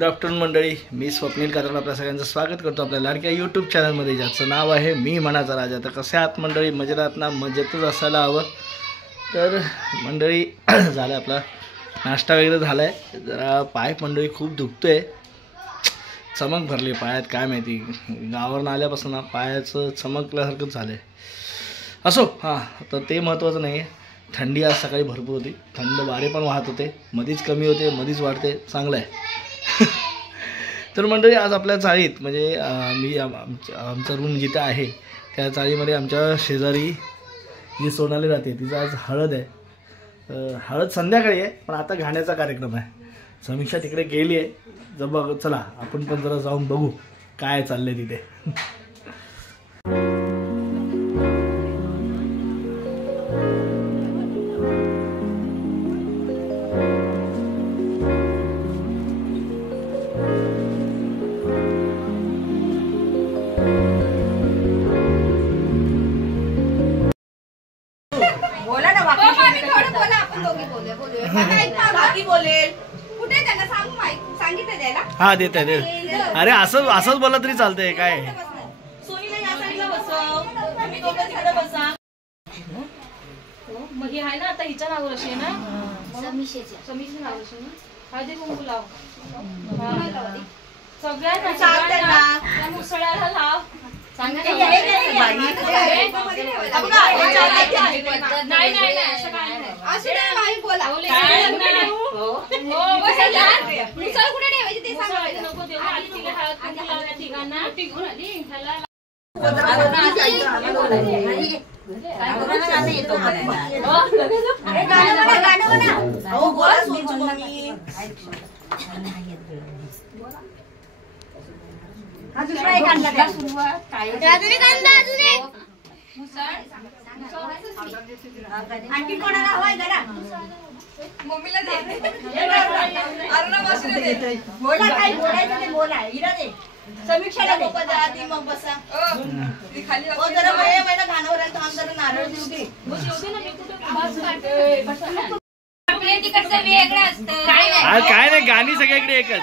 Good afternoon मंडळी, मी स्वप्नील कातरकर आपल्या सगळ्यांचं स्वागत करतो आपल्या लाडक्या यूट्यूब चॅनलमध्ये, ज्याचं नाव आहे मी मनाचा राजा. तर कसे आहात मंडळी? मजेत आहात ना? मजेतच असायला हवं. तर मंडळी झालं आपला नाश्ता वगैरे झाला आहे. जरा पाय मंडळी खूप दुखतोय, चमक भरली पायात, काय माहिती गावावरून आल्यापासून पायाचं चमकल्यासारखंच झालं आहे. असो, हां, तर ते महत्त्वाचं नाही आहे. थंडी आज सकाळी भरपूर होती, थंड वारे पण वाहत होते, मधीच कमी होते मधीच वाढते, चांगलं आहे. तर मंडळी आज आपल्या चाळीत म्हणजे मी आमचा रूम जिथे आहे त्या चाळीमध्ये आमच्या शेजारी जी सोनाली राहते तिचं आज हळद आहे. हळद संध्याकाळी आहे, पण आता घाण्याचा कार्यक्रम आहे. समीक्षा तिकडे गेली आहे. चला आपण पण जरा जाऊन बघू काय चाललंय तिथे. हा देत आहे. अरे असंच बोला तरी चालतंय काय. मग हे आहे ना आता हिच्या नावावर अशी आहे ना, समीच्या नावावर अशी ना. हळदी कुंकू लाव सगळ्यांना, मुसळ्याला लाव. आणखी कोणाला हवाय जरा मम्मीला दे. बोला काय बोलायचं ते बोला. हिरा दे, समीक्षाला दे. आधी मग बसा. जरा महिना गाण्यावर थांब, जरा नारळ देऊ दे. तिकडचं वेगळं असतं काय नाही, गाणी सगळीकडे एकच.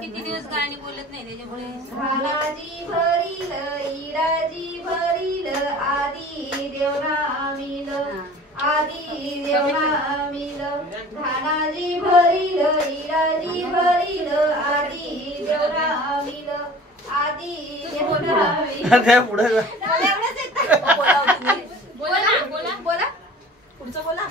किती दिवस गाणी बोलत नाही त्याच्यामुळे. धानाजी भरील इराजी भरील आदी देवना आमिल, आदी देवना आमिल. धानाजी भरील इराजी भरील आदी देवना आमिल, आदी देवना आमिल. पुढे बोला पुढचं बोला.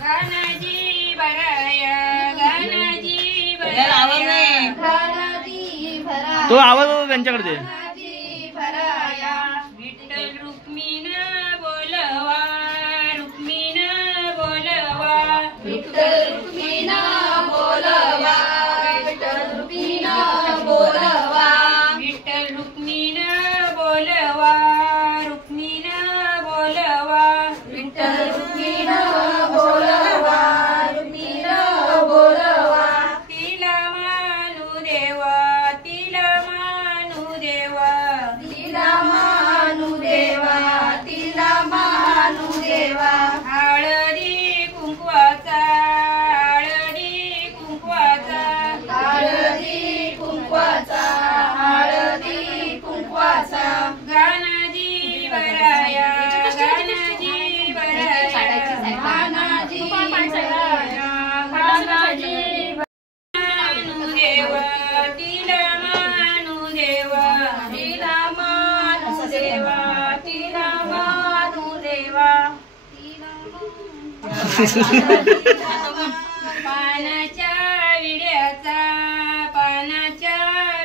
गानाजी बराया, गानाजी बराया, गानाजी भराया, तो आवाज होता त्यांच्याकडे. गानाजी भराया. विठ्ठल रुक्मिण बोलवा, रुक्मिण बोलवा, विठ्ठल रुक्मिण बोलवा, विठ्ठल रुक्मिण बोलवा, विठ्ठल रुक्मिण बोलवा, रुक्मिण बोलवा, विठ्ठल रुक्मिण बोलवा, रुक्मिण बोलवा. तिला मानू देवा, तिला मानू देवा, तिला मानू देवा, तिला मानू देवा. हळदी कुंकवाचा, हळदी कुंकवाचा, हळदी कुंकवाचा, हळदी कुंकवाचा. गानाजी बराया, गानाजी बराया, गानाजी बराया, गानाजी मानू देवा, तिला मानू देवा, तिला मानू देवा, तिला मानू देवा. पानाच्या विड्याचा, पानाच्या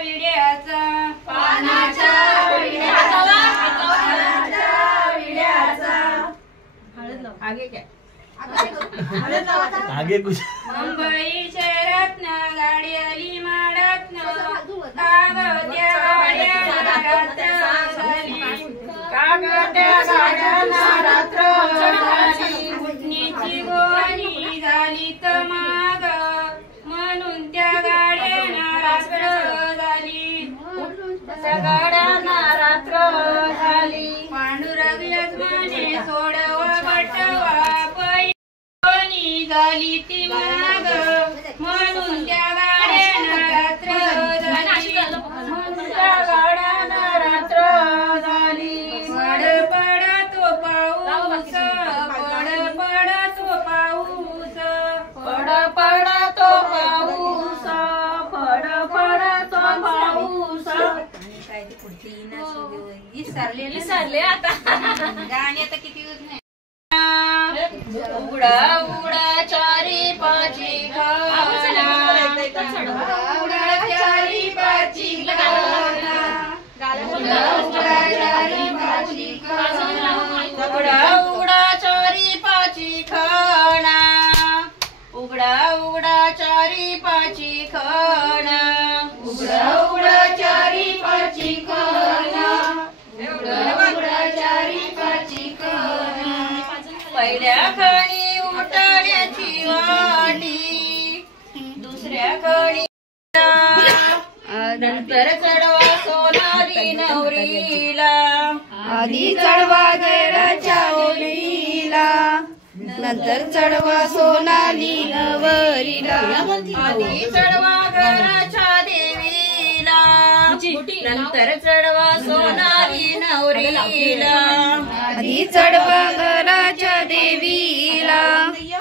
विड्याचा, पानाच्या विड्याचा, पानाच्या विड्याचा. आगे कुछ. मुंबई शहरातनं गाडी आली माडातनं, कागद्या गाड्या रात्र झाली, कागद्या गाड्या रात्र झाली. उठणीची गोणी झाली तर माग, म्हणून त्या गाड्यांना रात्र झाली, त्या गाड्यांना रात्र झाली. झाली ती माग म्हणून त्या गाड्यानं रात्र झाली म्हणून त्या गाड्यानं रात्र झाली पड पड तो पाऊस पड पड तो पाऊस पड पड तो पाऊस पड पड तो पाऊस काय ते पुढची विसरले आता गाणी आता किती होत नाही उघडा उघडा चारी पाची खाना उघडा चारी पाची खाना उघडा उघडा चारी पाची खाना उघडा उघडा चारी पाची खाना उघडा उघडा चारी पाची खाना उघडा उघडा चारी पाची खाना उघडा उघडा चारी पाची खाना पहिल्या खणी उठण्याची वाटी दुसऱ्या खणी नंतर चढवा सोनारी नवरीला आधी चढवा घराच्या ओढीला नंतर चढवा सोनाली नवरीला आधी चढवा घराच्या देवीला नंतर चढवा सोनाली नवरीला आधी चढवा घराच्या देवीला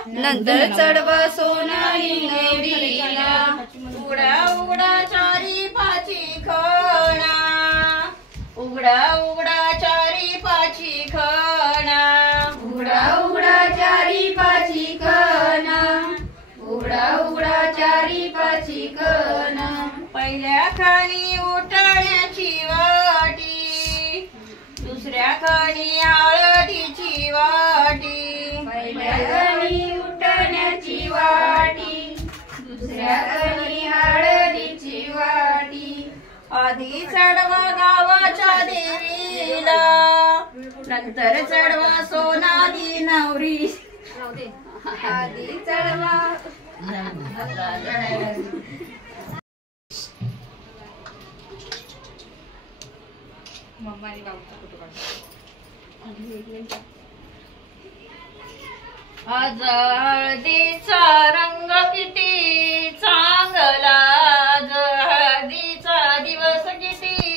नंतर चढवा सोनाली नवरीला उघडा उघडा चारी पाची खणा उघडा उघडा चारी पाची खणा उघडा उघडा चारी पाची खणा उघडा उघडा चारी पाची खणा पहिल्या खाणी उठण्याची वाटी दुसऱ्या खाणी हळदीची वाटी पहिल्या खाणी उठण्याची वाटी दुसऱ्या खाणी हळदीची वाटी आधी चढवा गावाच्या देवीला नंतर चढवा सोनाली नवरी आधी चढवा आज हळदीचा रंग किती चांगला आज हळदीचा दिवस किती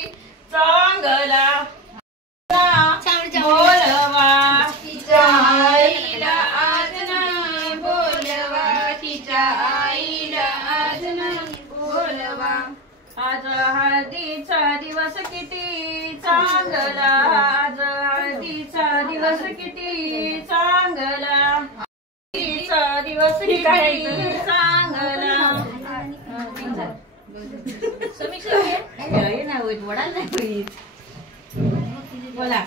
चांगला बोलवा तिच्या आईला आज नाही बोलवा तिच्या आईला आज नाही बोलवा आज हळदीचा दिवस किती चांगला आज हळदीचा दिवस किती चांगला हळदीचा दिवस किती चांगला बोला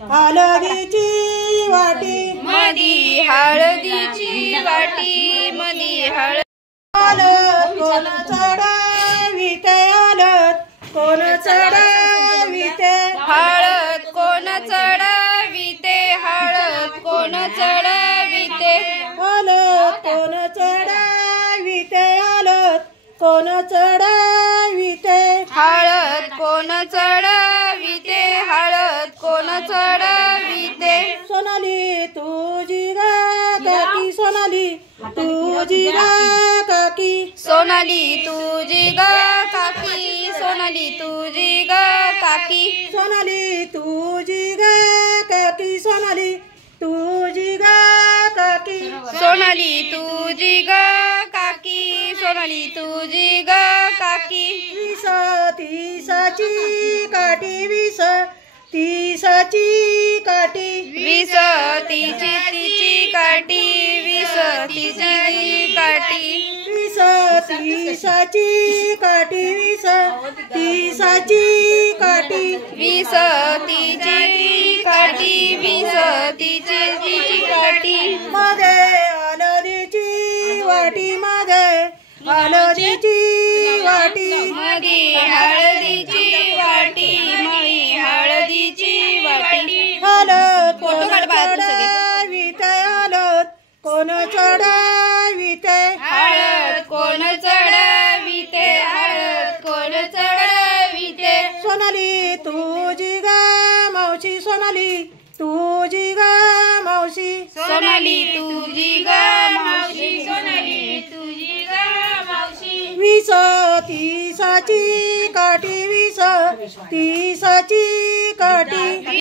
हळदीची वाटी मधी हळदीची वाटी मधी हळद हळद कोण चढविते हळद कोण चढविते हळद कोण चढविते हळद कोण चढविते हळद कोण चढविते हळद कोण चढविते हळद कोण चढविते हळद कोण चढविते सोनाली तुझी गा काकी सोनाली तुझी गा काकी सोनाली तुझी ग काकी सोनाली तुझी ग काकी सोनाली तुझी गा काकी सोनाली तुझी गा काकी सोनाली तुझी ग काकी सोनाली तुझी ग काकी विस तीसाची काठी विस तीसाची काठी वीस तिची तिची काठी वीस तिची काठी विस तीसाची काठी विस तीसाची काठी वीस तिची काठी वीस तिची तिची काठी मध्ये हळदीची वाटी मध्ये हळदीची वाटी मधी हळदीची वाटी मधी हळदीची वाटी हळद फोटो काढ बाहेर तू सगळे. चढविते हळद कोण चढविते हळद कोण चढविते हळद कोण चढविते सोनाली तुझी गा मावशी सोनाली तुझी गा मावशी सोनाली तुझी ग मावशी सोनाली तुझी ग मावशी विस तीसाची काठी विस तीसाची काठी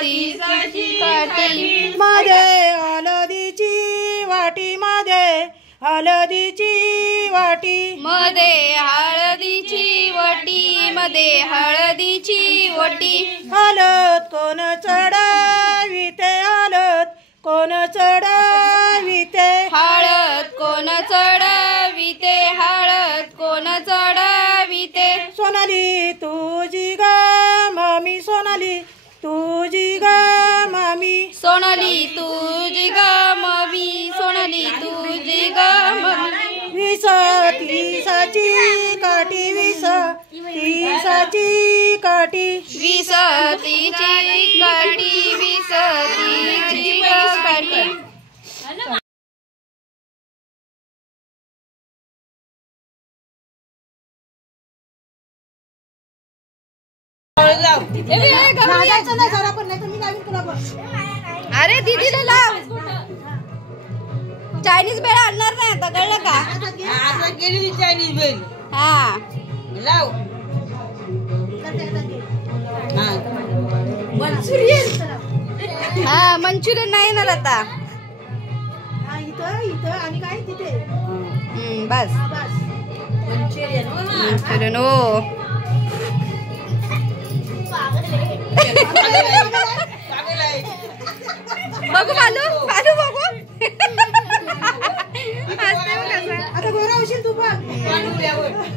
तिची काठी मध्ये हळदीची वाटी मध्ये हळदीची वाटी मध्ये हळदीची वटी मध्ये हळदीची वटी हळद कोण चढविते हळद कोण चढविते हळद कोण चढविते हळद कोण चढविते सोनाली तुझी गा मामी सोनाली तुझी गा मामी सोनाली तुझी ग ममी सोनाली तुझी ग ममी विस तीसाची काठी विस तीसाची काठी वीस तिची काठी वीस तिची काठी लागायचं नाही जरा पण नाही तर मी लावीन तुला पण. अरे दीदीला लाव चायनीज भेळ आणणार नाही आता कळलं का आता गेली चायनीज बेल हा लाव मंचुरियन हा मंचुरियन नाही येणार आता इथं इथं आणि काय तिथे बस बस मंचुरियन मंचुरियन हो बघू बालू बालू बघू आता गोरा होशील तू पण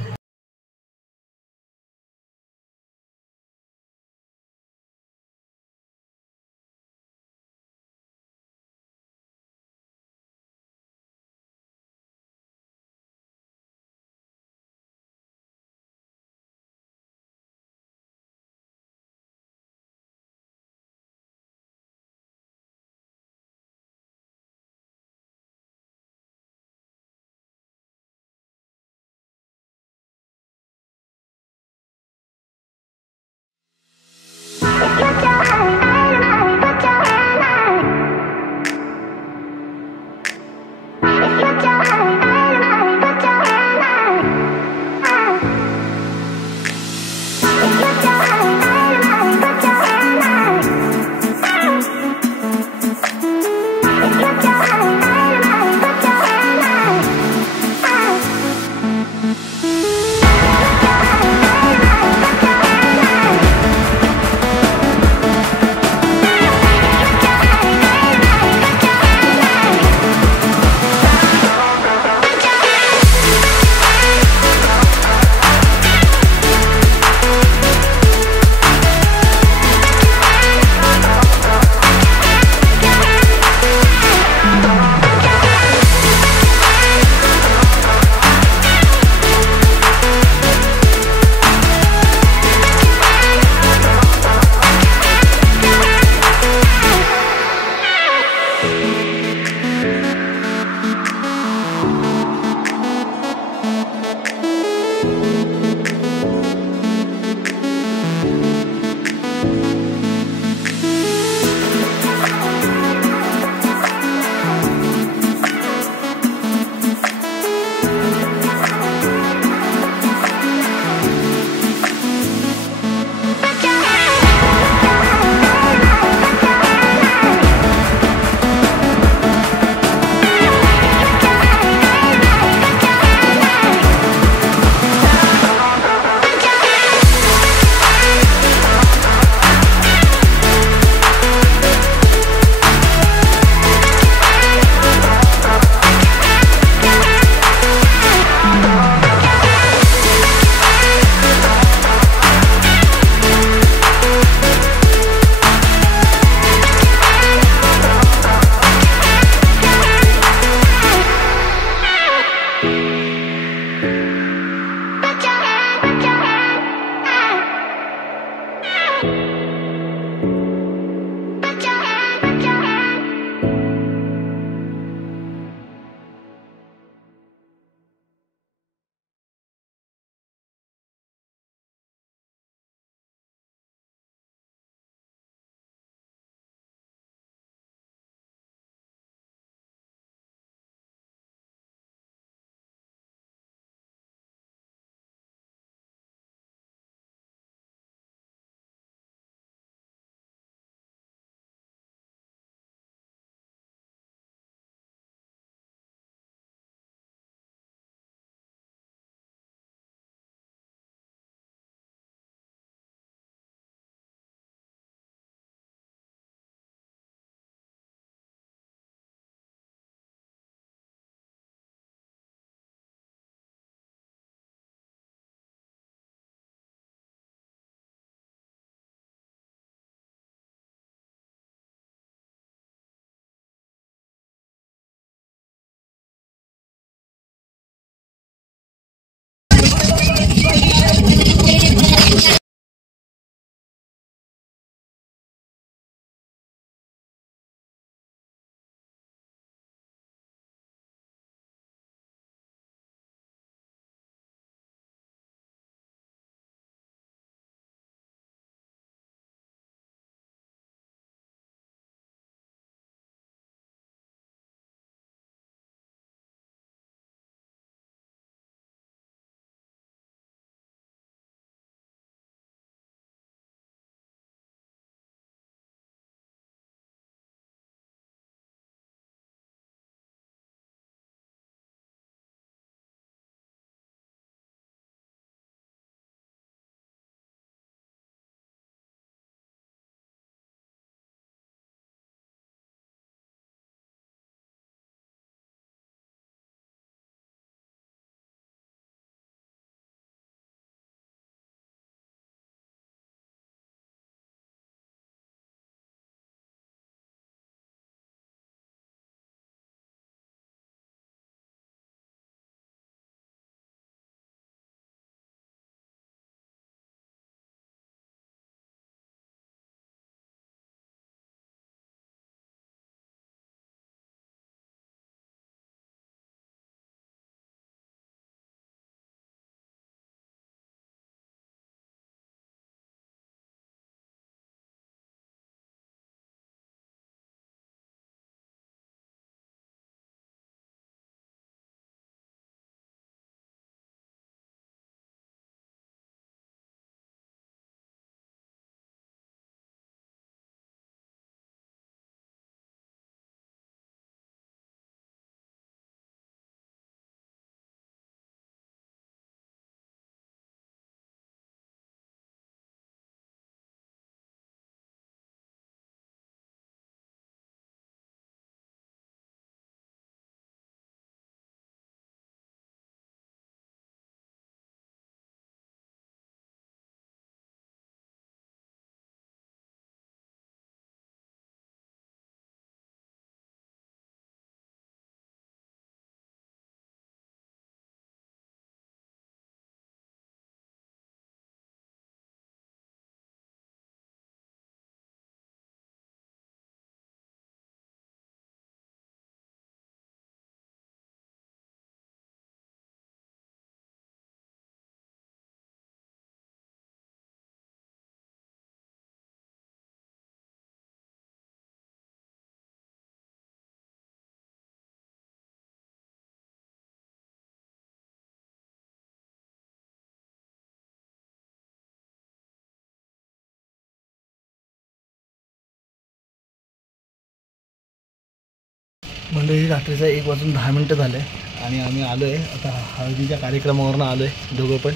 मंडळी रात्रीचा 1:10 झाले आणि आम्ही आलो आहे आता हळदीच्या कार्यक्रमावरून आलो आहे दोघं पण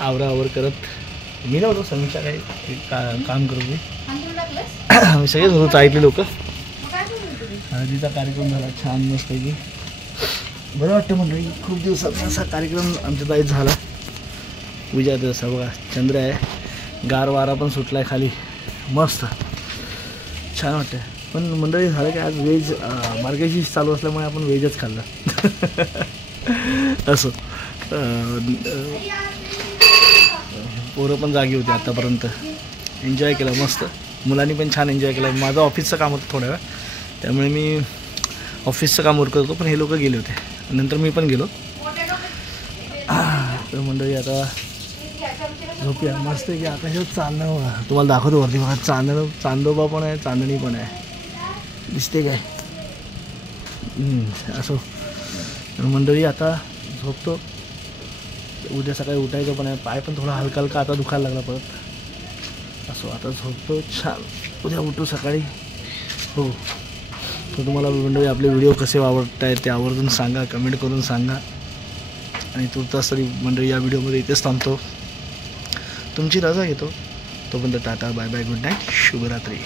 आवरावर करत. मी नव्हतो, समीक्षा काही काम करत होती. आम्ही सगळेच होतो चाळीतले लोक. हळदीचा कार्यक्रम झाला छान मस्तपैकी, बरं वाटतं मंडळी. खूप दिवसात असा कार्यक्रम आमच्या ताईत झाला. पूजा दिवसा बघा, चंद्र आहे, गार वारा पण सुटला आहे खाली, मस्त छान वाटतं. पण मंडळी झालं की आज व्हेज मार्गशीर्ष चालू असल्यामुळे आपण व्हेजच खाल्लं. असं पोरं पण जागी होती आत्तापर्यंत, एन्जॉय केलं मस्त. मुलांनी पण छान एन्जॉय केलं. माझं ऑफिसचं काम होतं थोड्या वेळ, त्यामुळे मी ऑफिसचं काम उरकत होतो, पण हे लोक गेले होते. नंतर मी पण गेलो. तर मंडळी आता झोपूया मस्त की आकाशात चांदणं तुम्हाला दाखवतो वरती बघा. चांदोबा पण आहे, चांदणी पण आहे, दिसते काय असो. मंडळी आता झोपतो, उद्या सकाळी उठायचं पण आहे. पाय पण थोडा हलका हलका आता दुखायला लागला परत. असो आता झोपतो छान, उद्या उठू सकाळी. हो, तर तुम्हाला मंडळी आपले व्हिडिओ कसे आवडत आहेत ते आवर्जून सांगा, कमेंट करून सांगा. आणि तुर्तास तरी मंडळी या व्हिडिओमध्ये इथेच थांबतो, तुमची रजा घेतो. तोपर्यंत tata, bye bye, good night, शुभरात्री.